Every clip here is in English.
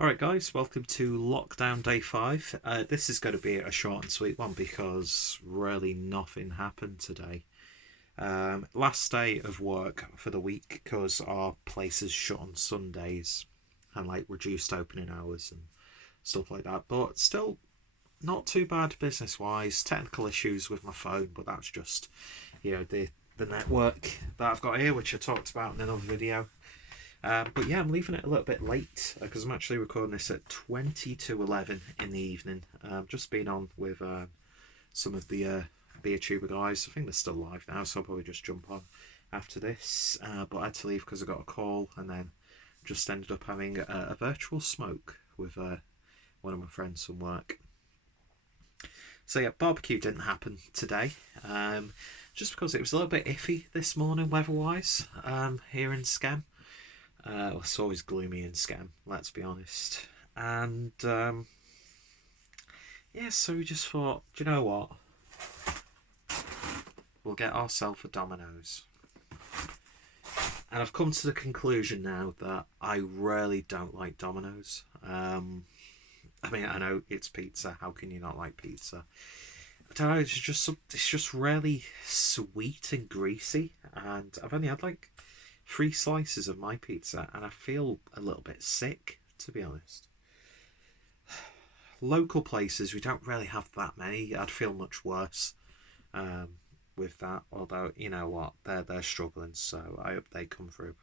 Alright guys, welcome to lockdown day 5. This is going to be a short and sweet one because really nothing happened today. Last day of work for the week because our place is shut on Sundays and like reduced opening hours and stuff like that. But still not too bad business wise. Technical issues with my phone, but that's just the network that I've got here, which I talked about in another video. But yeah, I'm leaving it a little bit late because I'm actually recording this at 20 to 11 in the evening. Just been on with some of the Beer Tuber guys. I think they're still live now, so I'll probably just jump on after this. But I had to leave because I got a call and then just ended up having a virtual smoke with one of my friends from work. So yeah, barbecue didn't happen today. Just because it was a little bit iffy this morning weather-wise here in Skem. It's always gloomy in Skem, let's be honest. And yeah, so we just thought, do you know what? We'll get ourselves a Domino's. And I've come to the conclusion now that I really don't like Domino's. I mean, I know it's pizza. How can you not like pizza? I don't know. It's just really sweet and greasy, and I've only had like 3 slices of my pizza, and I feel a little bit sick, to be honest. Local places, we don't really have that many. I'd feel much worse um, with that. Although you know what, they're struggling, so I hope they come through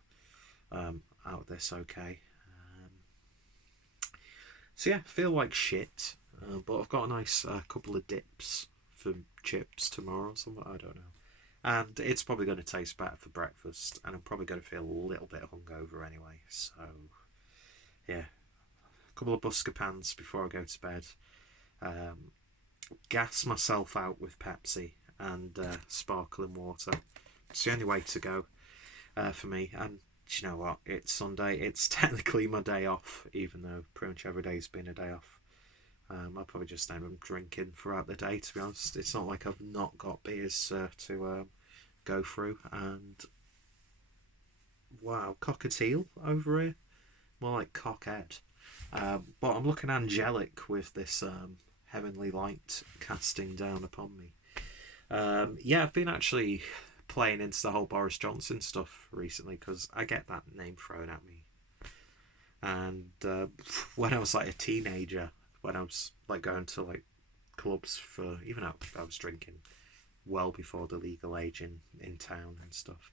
out of this okay. Um, so yeah, feel like shit, but I've got a nice couple of dips for chips tomorrow or something. I don't know. And it's probably going to taste better for breakfast, and I'm probably going to feel a little bit hungover anyway. So yeah, a couple of Buscapans before I go to bed. Um, gas myself out with Pepsi and sparkling water. It's the only way to go for me. And you know what? It's Sunday. It's technically my day off, even though pretty much every day's been a day off. I'll probably just end up drinking throughout the day, to be honest. It's not like I've not got beers to go through. And wow, cockatiel over here. More like cockhead. But I'm looking angelic with this heavenly light casting down upon me. Yeah, I've been actually playing into the whole Boris Johnson stuff recently because I get that name thrown at me. And when I was like a teenager, when I was like going to like clubs for even I was drinking well before the legal age in town and stuff.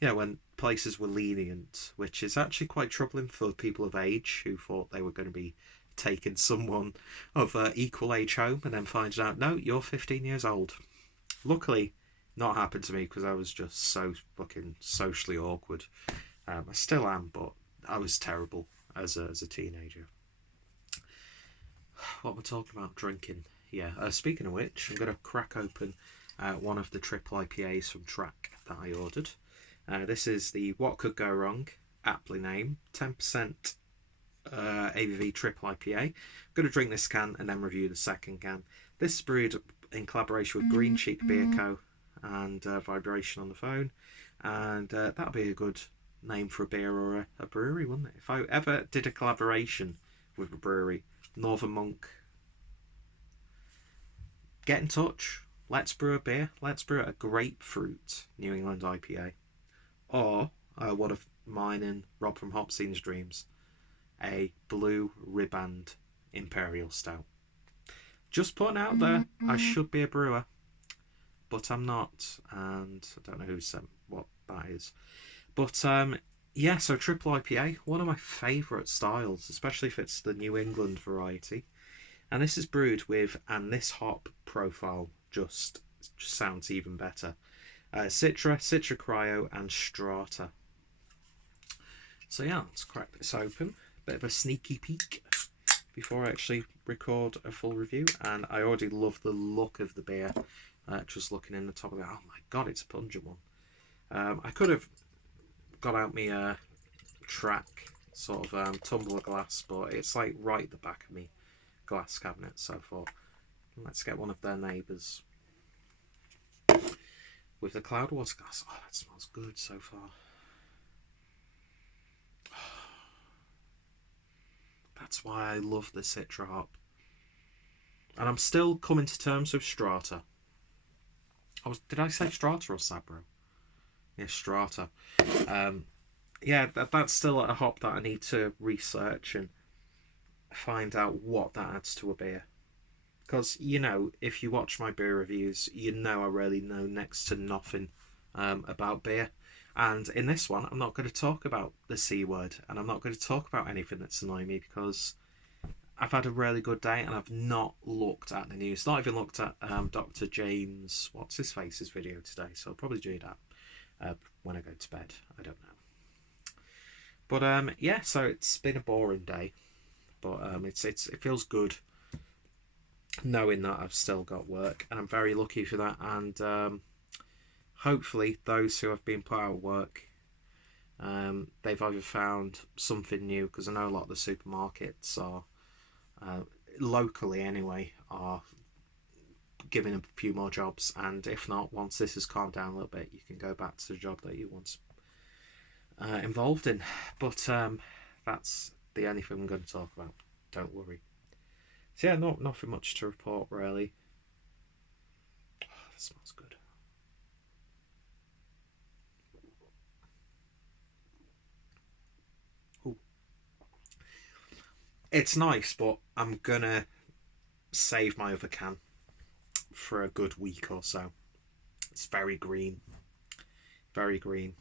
You know, when places were lenient, which is actually quite troubling for people of age who thought they were going to be taking someone of equal age home and then finding out, no, you're 15 years old. Luckily, not happened to me because I was just so fucking socially awkward. I still am, but I was terrible as a teenager. What we're talking about drinking. Yeah, speaking of which, I'm going to crack open one of the triple IPAs from Track that I ordered. This is the What Could Go Wrong, aptly named, 10% ABV triple IPA. I'm going to drink this can and then review the second can. This is brewed in collaboration with Green Cheek Beer Co. and Vibration on the Phone. And that'll be a good name for a beer or a brewery, wouldn't it? If I ever did a collaboration with a brewery, Northern Monk, get in touch. Let's brew a beer. Let's brew a grapefruit New England IPA. Or one of mine and Rob from Hop Scene's dreams, a blue ribband Imperial Stout. Just putting out there, I should be a brewer, but I'm not, and I don't know who said what that is. But yeah, so triple IPA, one of my favourite styles, especially if it's the New England variety. And this is brewed with, and this hop profile just sounds even better. Citra Cryo, and Strata. So yeah, let's crack this open. Bit of a sneaky peek before I actually record a full review. And I already love the look of the beer. Just looking in the top of it, oh my god, it's a pungent one. I could have got out me Track sort of tumbler glass, but it's like right at the back of me glass cabinet. So I thought, let's get one of their neighbours with the Cloudwater glass. Oh, that smells good so far. That's That's why I love the Citra hop. And I'm still coming to terms with Strata. Did I say Strata or Sabro? Yeah, Strata. Um, yeah, that's still a hop that I need to research and find out what that adds to a beer. Because, if you watch my beer reviews, I really know next to nothing about beer. And in this one, I'm not going to talk about the C word, and I'm not going to talk about anything that's annoying me, because I've had a really good day and I've not looked at the news. Not even looked at Dr. James, what's his face's video today. So I'll probably do that when I go to bed. I don't know. But yeah, so it's been a boring day. But it feels good knowing that I've still got work, and I'm very lucky for that. And hopefully those who have been put out of work, they've either found something new, because I know a lot of the supermarkets are locally anyway are giving a few more jobs, and if not, once this has calmed down a little bit, you can go back to the job that you once involved in. But that's the only thing I'm going to talk about, don't worry. So yeah, nothing much to report really. Oh, that smells good. Ooh. It's nice, but I'm gonna save my other can for a good week or so. It's very green, very green,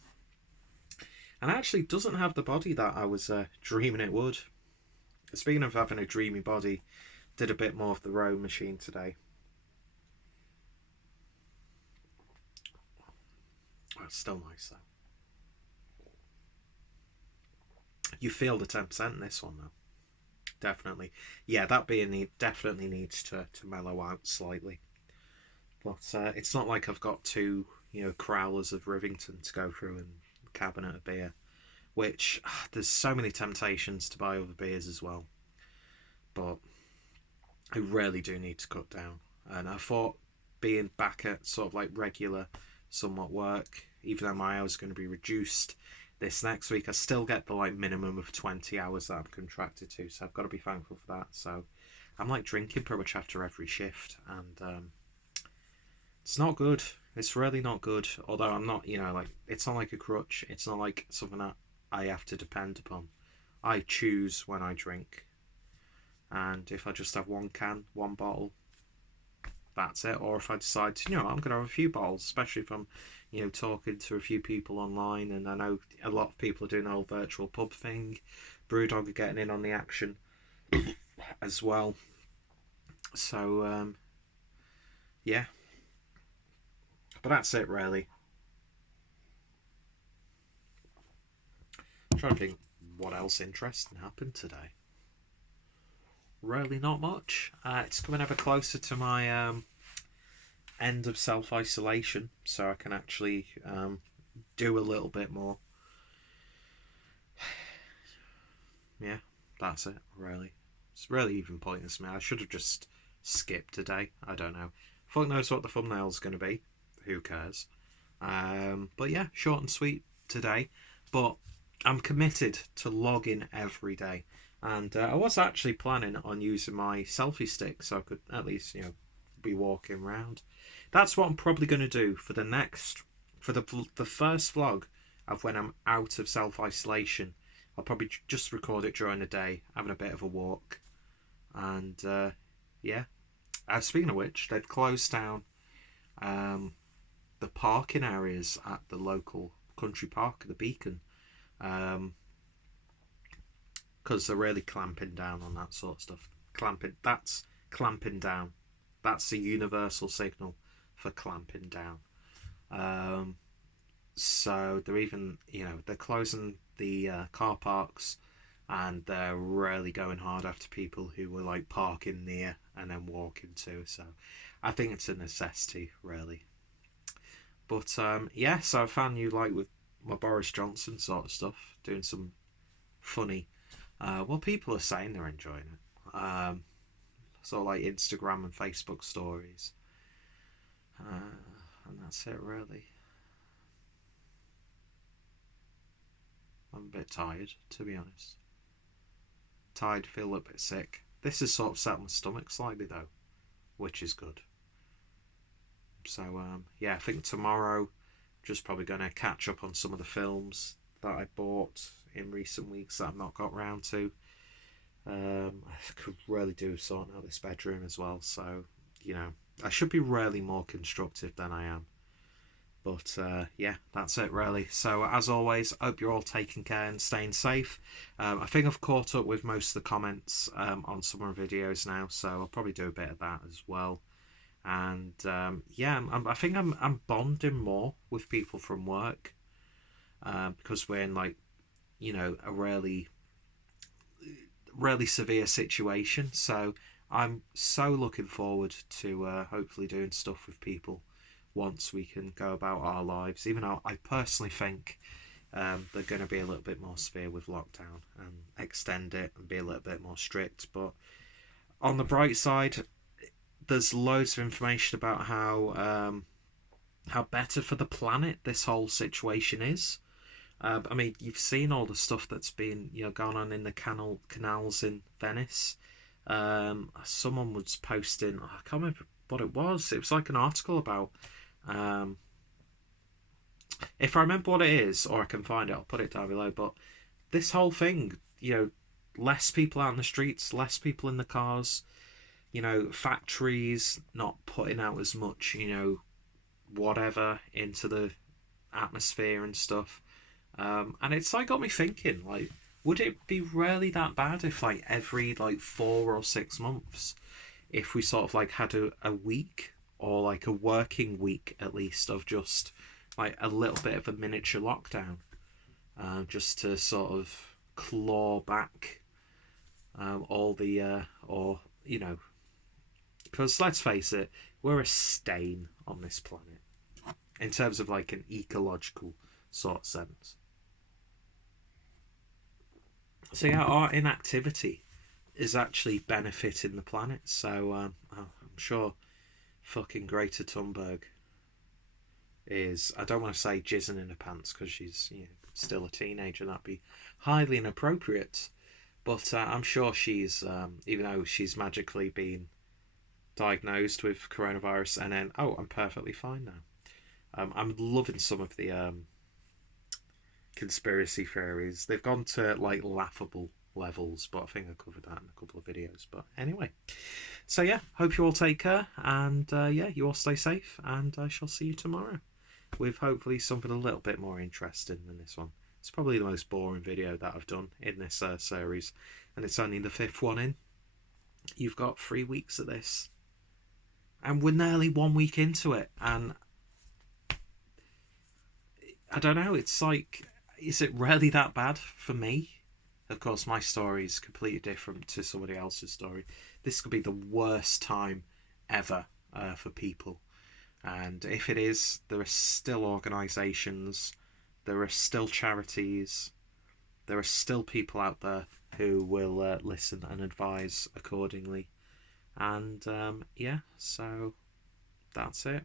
and actually doesn't have the body that I was dreaming it would. Speaking of having a dreamy body, did a bit more of the row machine today. Oh, it's still nice though. You feel the 10% in this one though. Definitely. Yeah, that beer definitely needs to mellow out slightly. But it's not like I've got two, crowlers of Rivington to go through and a cabinet of beer. Which, there's so many temptations to buy other beers as well. But I really do need to cut down. And I thought being back at sort of like regular, somewhat work, even though my hours are going to be reduced this next week, I still get the like minimum of 20 hours that I'm contracted to. So I've got to be thankful for that. So I'm like drinking pretty much after every shift, and it's not good. It's really not good. Although I'm not, like, it's not like a crutch. It's not like something that I have to depend upon. I choose when I drink, and if I just have one can, one bottle, that's it. Or if I decide to, I'm going to have a few bottles, especially if I'm, talking to a few people online, and I know a lot of people are doing the whole virtual pub thing. Brewdog are getting in on the action as well. So, yeah. But that's it, really. I'm trying to think what else interesting happened today. Really not much. It's coming ever closer to my end of self-isolation, so I can actually do a little bit more. Yeah, that's it, really. It's really even pointless to me. I should have just skipped today. I don't know. Fuck knows what the thumbnail's going to be. Who cares? But yeah, short and sweet today. But I'm committed to logging every day. And I was actually planning on using my selfie stick so I could at least, be walking around. That's what I'm probably going to do for the first vlog of when I'm out of self-isolation. I'll probably just record it during the day, having a bit of a walk. And yeah. Speaking of which, they've closed down the parking areas at the local country park, the Beacon, because they're really clamping down on that sort of stuff. That's clamping down. That's the universal signal for clamping down. So they're even, they're closing the car parks, and they're really going hard after people who were like parking near and then walking to. So I think it's a necessity, really. But yeah, so I found you like with my Boris Johnson sort of stuff, doing some funny. Well, people are saying they're enjoying it. Sort of like Instagram and Facebook stories, and that's it really. I'm a bit tired, to be honest. tired, feel a little bit sick. This has sort of set my stomach slightly though, which is good. So yeah, I think tomorrow just probably going to catch up on some of the films that I bought in recent weeks that I've not got round to. I could really do with sorting out this bedroom as well, so you know, I should be really more constructive than I am. But yeah, that's it really. So as always, I hope you're all taking care and staying safe. I think I've caught up with most of the comments on some of my videos now, so I'll probably do a bit of that as well. And yeah, I think I'm bonding more with people from work because we're in like, you know, a really severe situation. So I'm so looking forward to hopefully doing stuff with people once we can go about our lives. Even though I personally think they're going to be a little bit more severe with lockdown and extend it and be a little bit more strict. But on the bright side, there's loads of information about how better for the planet this whole situation is. I mean, you've seen all the stuff that's been, you know, going on in the canals in Venice. Someone was posting, I can't remember what it was. It was like an article about. If I remember what it is, or I can find it, I'll put it down below. But this whole thing, you know, less people out in the streets, less people in the cars. You know, factories not putting out as much, you know, whatever into the atmosphere and stuff. And it's like got me thinking, like, would it be really that bad if like every like 4 or 6 months, if we sort of like had a week or like a working week at least of just like a little bit of a miniature lockdown, just to sort of claw back all the or you know, because let's face it, we're a stain on this planet in terms of like an ecological sort of sense. So yeah, our inactivity is actually benefiting the planet. So I'm sure fucking Greta Thunberg is, I don't want to say jizzing in her pants because she's, you know, still a teenager. That'd be highly inappropriate. But I'm sure she's, even though she's magically been diagnosed with coronavirus and then, oh, I'm perfectly fine now. I'm loving some of the conspiracy theories. They've gone to like laughable levels, but I think I covered that in a couple of videos. But anyway, so yeah, hope you all take care, and yeah, you all stay safe, and I shall see you tomorrow with hopefully something a little bit more interesting than this one. It's probably the most boring video that I've done in this series, and it's only the 5th one in. You've got 3 weeks of this, and we're nearly 1 week into it, and I don't know, it's like, is it really that bad for me? Of course, my story is completely different to somebody else's story. This could be the worst time ever for people. And if it is, there are still organisations, there are still charities, there are still people out there who will listen and advise accordingly. And yeah, so that's it.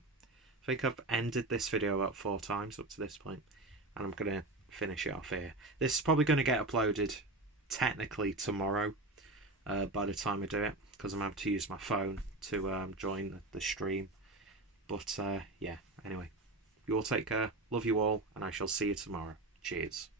I think I've ended this video about 4 times up to this point, and I'm going to finish it off here. This is probably going to get uploaded technically tomorrow by the time I do it, because I'm having to use my phone to join the stream. But yeah, anyway, you all take care, love you all, and I shall see you tomorrow. Cheers.